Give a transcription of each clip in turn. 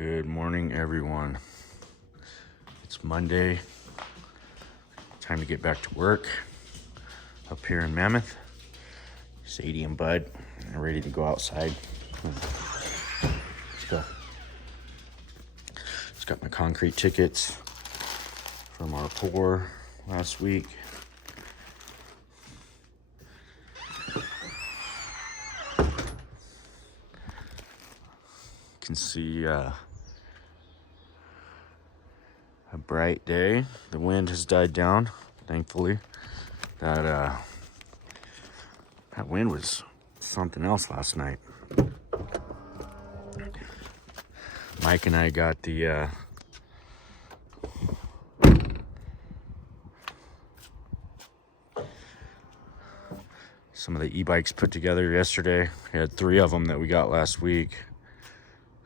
Good morning, everyone. It's Monday. Time to get back to work up here in Mammoth. Sadie and Bud are ready to go outside. Let's go. Just got my concrete tickets from our pour last week. You can see a bright day. The wind has died down, thankfully. That wind was something else last night. Mike and I got the some of the e-bikes put together yesterday. We had 3 of them that we got last week.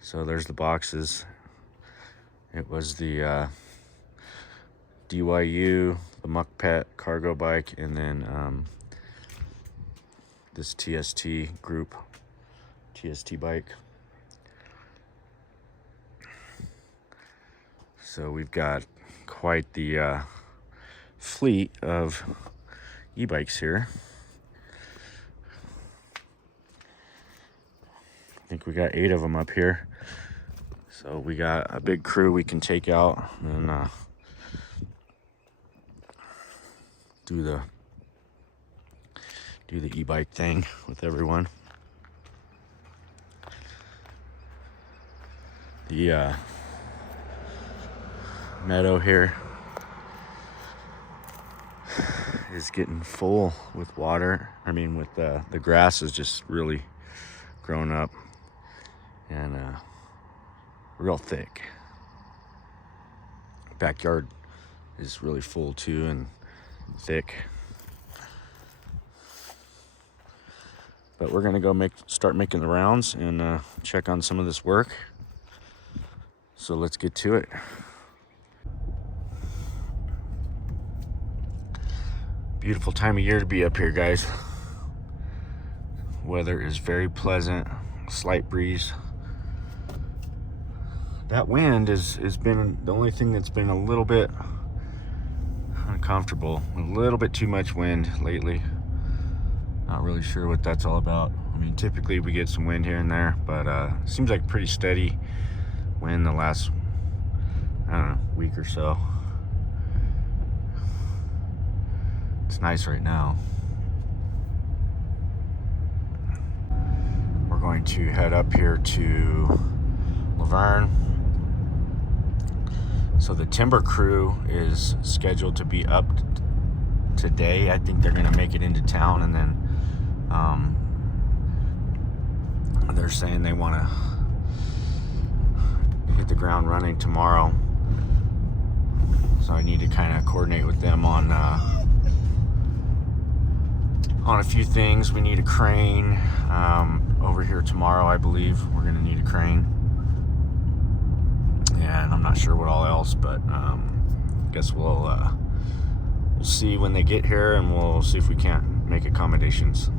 So there's the boxes. It was the DYU, the Muck Pet cargo bike, and then this TST group, TST bike. So we've got quite the fleet of e-bikes here. I think we got 8 of them up here. So we got a big crew we can take out and do the e-bike thing with everyone. The meadow here is getting full with water. I mean, with the grass is just really grown up and real thick. Backyard is really full too and thick. But we're gonna go start making the rounds and check on some of this work. So let's get to it. Beautiful time of year to be up here, guys. Weather is very pleasant, slight breeze. That wind has been the only thing that's been a little bit uncomfortable. A little bit too much wind lately. Not really sure what that's all about. I mean, typically we get some wind here and there, but seems like pretty steady wind the last, I don't know, week or so. It's nice right now. We're going to head up here to Laverne. So the timber crew is scheduled to be up today. I think they're going to make it into town, and then they're saying they want to hit the ground running tomorrow. So I need to kind of coordinate with them on a few things. We need a crane over here tomorrow, I believe. We're going to need a crane. And I'm not sure what all else, but I guess we'll see when they get here, and we'll see if we can't make accommodations.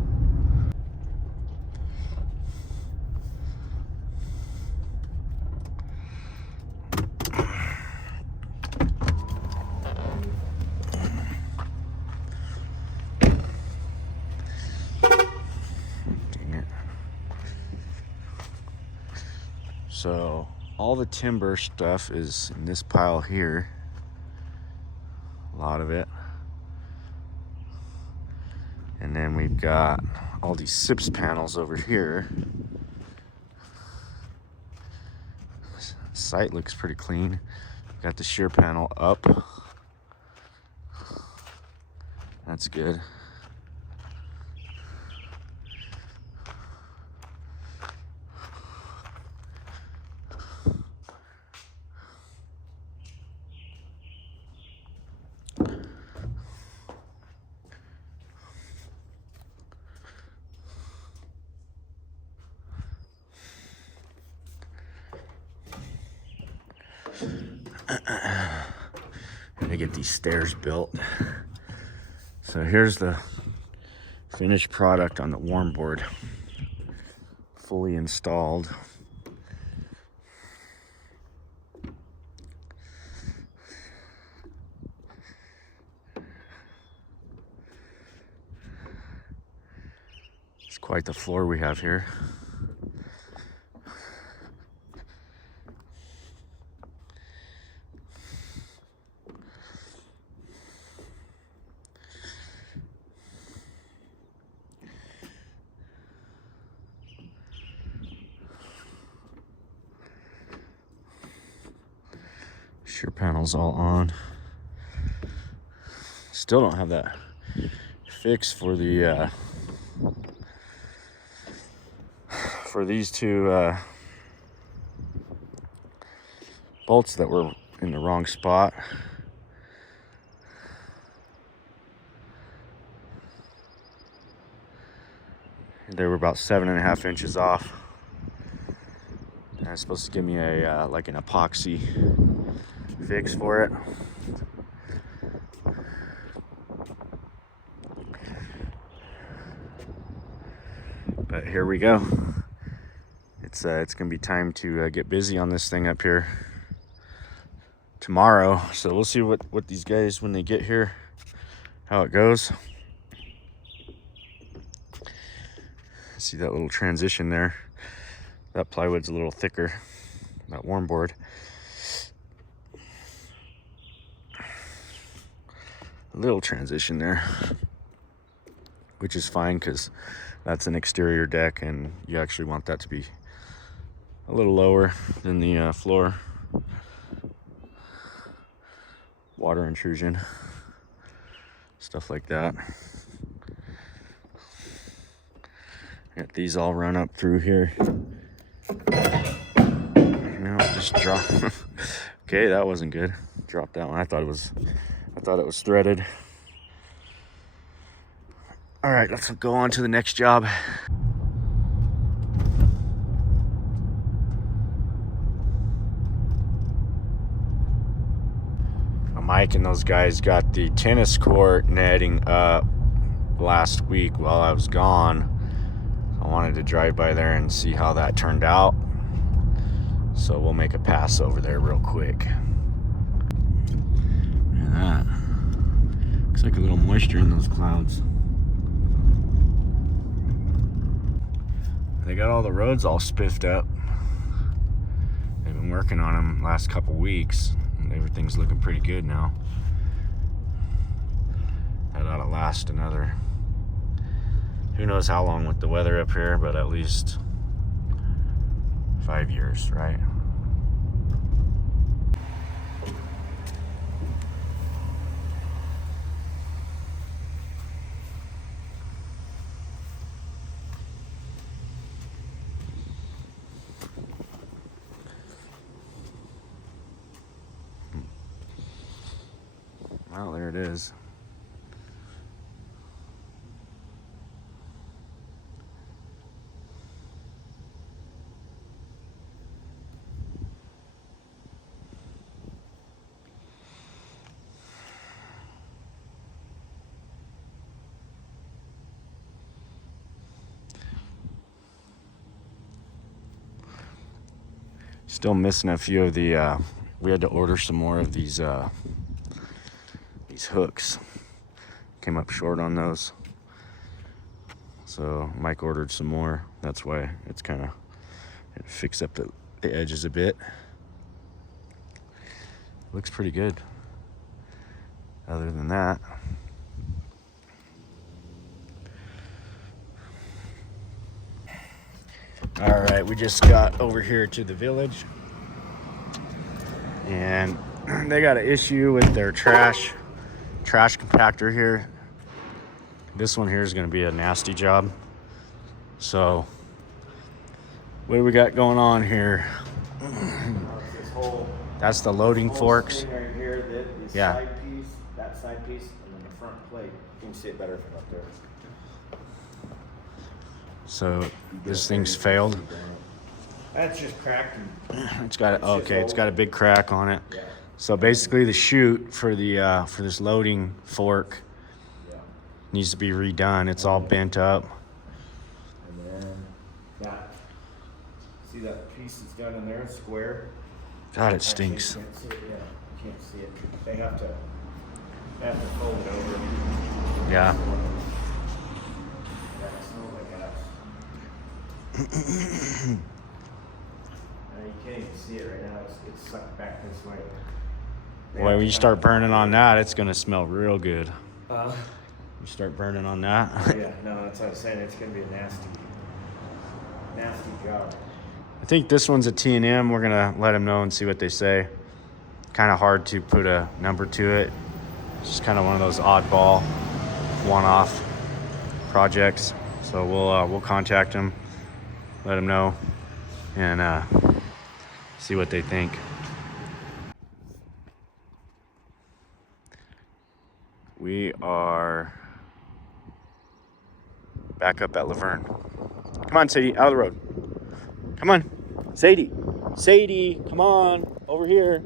Dang it. So all the timber stuff is in this pile here. A lot of it. And then we've got all these SIPS panels over here. Site looks pretty clean. Got the shear panel up. That's good. Gonna get these stairs built. So here's the finished product on the warm board, fully installed. Quite the floor we have here. Shear panels all on. Still don't have that fix for the for these two bolts that were in the wrong spot. They were about 7.5 inches off. And it's supposed to give me a like an epoxy fix for it. But here we go. It's gonna be time to get busy on this thing up here tomorrow. So we'll see what these guys, when they get here, how it goes. See that little transition there? That plywood's a little thicker, that warm board. A little transition there, which is fine because that's an exterior deck and you actually want that to be a little lower than the floor. Water intrusion, stuff like that. Got these all run up through here. No, just drop. Okay, that wasn't good. Drop that one. I thought it was threaded. All right, let's go on to the next job. Mike and those guys got the tennis court netting up last week while I was gone. I wanted to drive by there and see how that turned out. So we'll make a pass over there real quick. Look at that. Looks like a little moisture in those clouds. They got all the roads all spiffed up. They've been working on them last couple weeks. And everything's looking pretty good now. That ought to last another, who knows how long with the weather up here, but at least 5 years, right? Well, there it is. Still missing a few of the, we had to order some more of these hooks. Came up short on those. So Mike ordered some more. That's why it's kind of, it fixed up the edges a bit. Looks pretty good. Other than that, all right, we just got over here to the village and they got an issue with their trash compactor here. This one here is going to be a nasty job. So what do we got going on here? That's the loading forks. Here, the Yeah. side piece, that side piece, and then the front plate. You can see it better from up there. So this thing's failed. That's just cracked. It's got it's got a big crack on it. Yeah. So basically the chute for the for this loading fork needs to be redone. It's all bent up. And then that, see that piece that's down in there, square? God, it stinks. Actually, you can't see it, yeah, you can't see it. They have to fold it over. Yeah. Yeah, it smells like that. You can't even see it right now. It's sucked back this way. Boy, when you start burning on that, it's gonna smell real good. Uh, You start burning on that. yeah, no, that's what I was saying. It's gonna be a nasty job. I think this one's a T&M. We're gonna let them know and see what they say. Kind of hard to put a number to it. It's just kind of one of those oddball, one-off projects. So we'll contact them, let them know, and see what they think. We are back up at Laverne. Come on, Sadie, out of the road. Come on, Sadie. Sadie, come on, over here.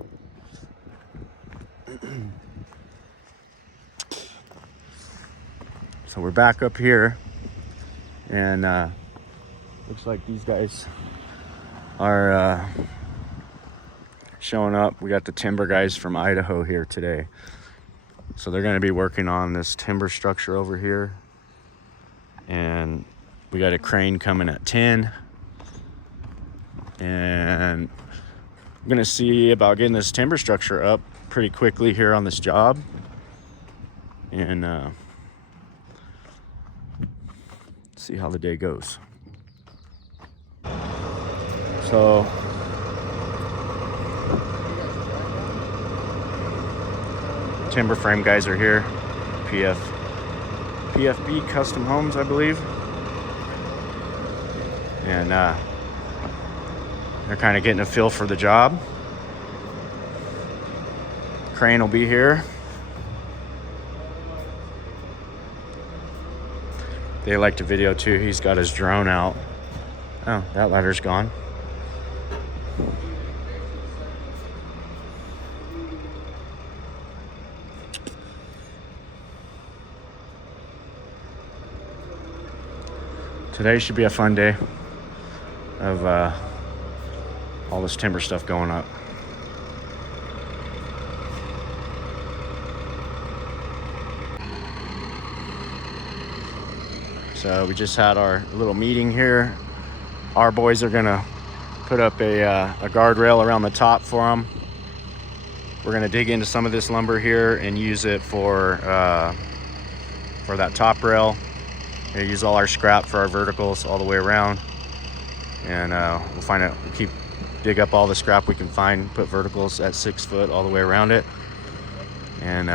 So we're back up here, and looks like these guys are showing up. We got the timber guys from Idaho here today. So they're gonna be working on this timber structure over here. And we got a crane coming at 10. And I'm gonna see about getting this timber structure up pretty quickly here on this job. And see how the day goes. So timber frame guys are here. PFB Custom Homes, I believe. And they're kind of getting a feel for the job. Crane will be here. They like to video too. He's got his drone out. Oh, that ladder's gone. Today should be a fun day of all this timber stuff going up. So we just had our little meeting here. Our boys are gonna put up a guardrail around the top for them. We're gonna dig into some of this lumber here and use it for that top rail. We use all our scrap for our verticals all the way around, and we'll dig up all the scrap we can find, put verticals at 6 foot all the way around it, and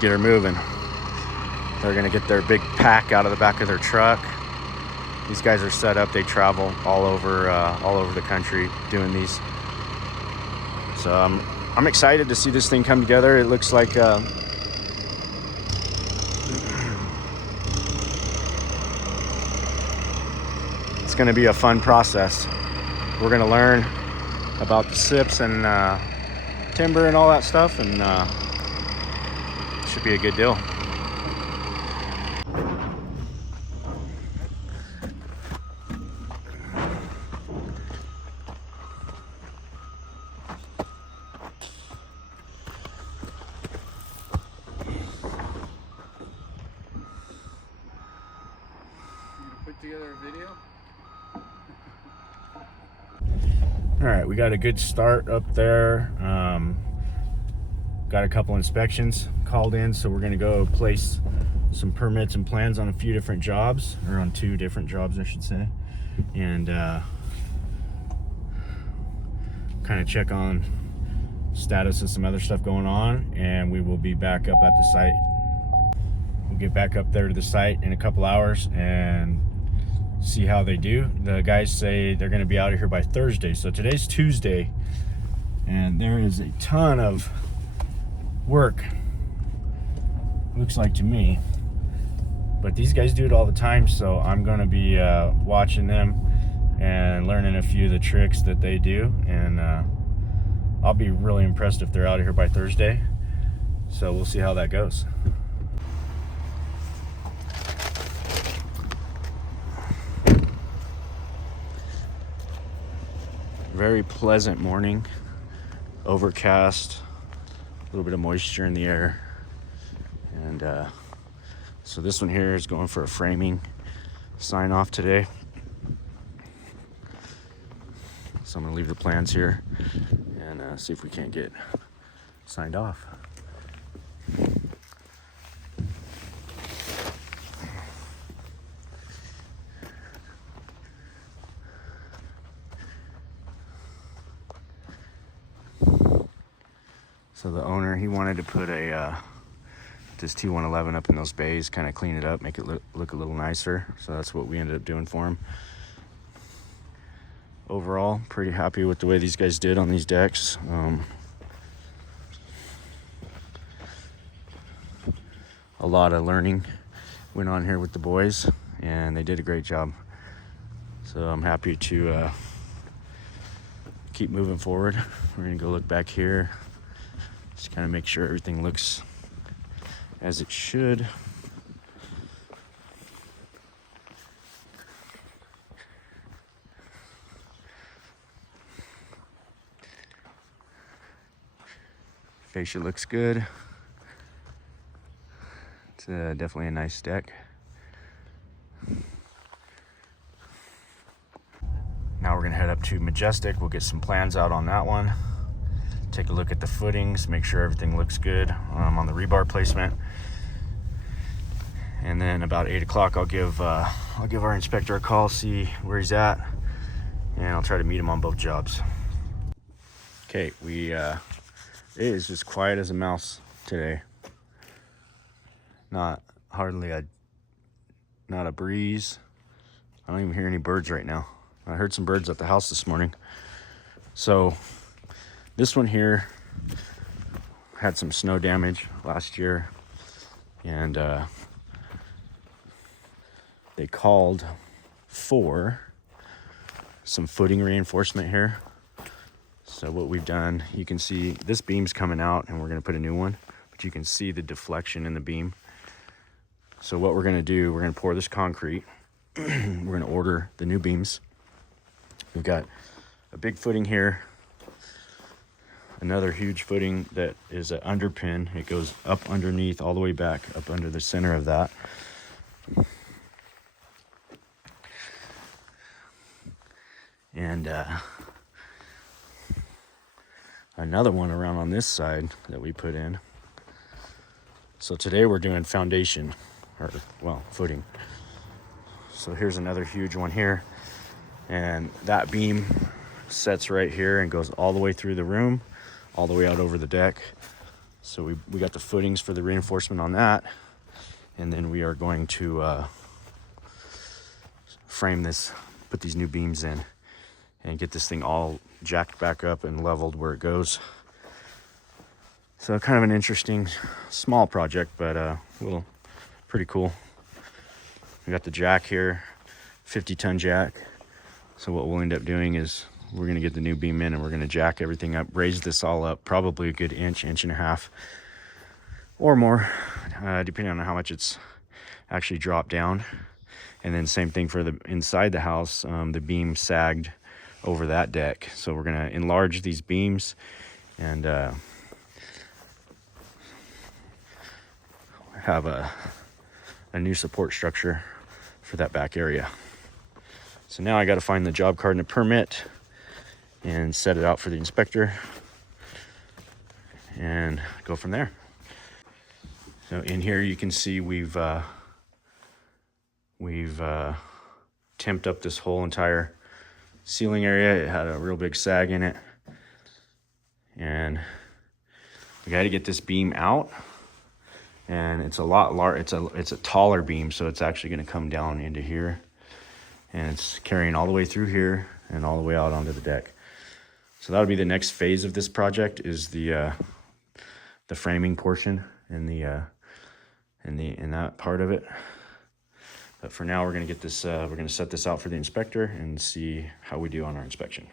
get her moving. They're gonna get their big pack out of the back of their truck. These guys are set up. They travel all over the country doing these. So I'm excited to see this thing come together. It looks like it's going to be a fun process. We're going to learn about the SIPs and timber and all that stuff, and it should be a good deal. Together a video. All right, we got a good start up there. Got a couple inspections called in, so we're gonna go place some permits and plans on a few different jobs, or on 2 different jobs, I should say, and kind of check on status of some other stuff going on, and we will be back up at the site. We'll get back up there to the site in a couple hours and see how they do. The guys say they're going to be out of here by Thursday, so today's Tuesday, and there is a ton of work, looks like to me, but these guys do it all the time, so I'm going to be watching them and learning a few of the tricks that they do, and I'll be really impressed if they're out of here by Thursday. So we'll see how that goes. Very pleasant morning, overcast, a little bit of moisture in the air. so this one here is going for a framing sign off today. So I'm gonna leave the plans here and see if we can't get signed off. So the owner, he wanted to put this T111 up in those bays, kind of clean it up, make it look a little nicer. So that's what we ended up doing for him. Overall, pretty happy with the way these guys did on these decks. A lot of learning went on here with the boys, and they did a great job. So I'm happy to keep moving forward. We're gonna go look back here, just kind of make sure everything looks as it should. Fascia looks good. It's definitely a nice deck. Now we're gonna head up to Majestic. We'll get some plans out on that one. Take a look at the footings, make sure everything looks good on the rebar placement. And then about 8 o'clock, I'll give our inspector a call, see where he's at, and I'll try to meet him on both jobs. Okay, it is just quiet as a mouse today. Not a breeze. I don't even hear any birds right now. I heard some birds at the house this morning. So this one here had some snow damage last year, and they called for some footing reinforcement here. So what we've done, you can see this beam's coming out and we're gonna put a new one, but you can see the deflection in the beam. So what we're gonna do, we're gonna pour this concrete. We're gonna order the new beams. We've got a big footing here, another huge footing that is an underpin. It goes up underneath, all the way back, up under the center of that. And another one around on this side that we put in. So today we're doing foundation, or well, footing. So here's another huge one here, and that beam sets right here and goes all the way through the room, all the way out over the deck. So we got the footings for the reinforcement on that, and then we are going to frame this, put these new beams in, and get this thing all jacked back up and leveled where it goes. So kind of an interesting small project, but pretty cool. We got the jack here, 50-ton jack. So what we'll end up doing is we're gonna get the new beam in and we're gonna jack everything up, raise this all up, probably a good inch and a half or more, depending on how much it's actually dropped down. And then same thing for the inside the house, the beam sagged over that deck. So we're gonna enlarge these beams and have a new support structure for that back area. So now I got to find the job card and a permit and set it out for the inspector and go from there. So in here you can see we've temped up this whole entire ceiling area. It had a real big sag in it, and we got to get this beam out, and it's a lot larger. It's a taller beam, so it's actually going to come down into here, and it's carrying all the way through here and all the way out onto the deck. So that'll be the next phase of this project, is the framing portion and in that part of it. But for now, we're gonna get this. We're gonna set this out for the inspector and see how we do on our inspection.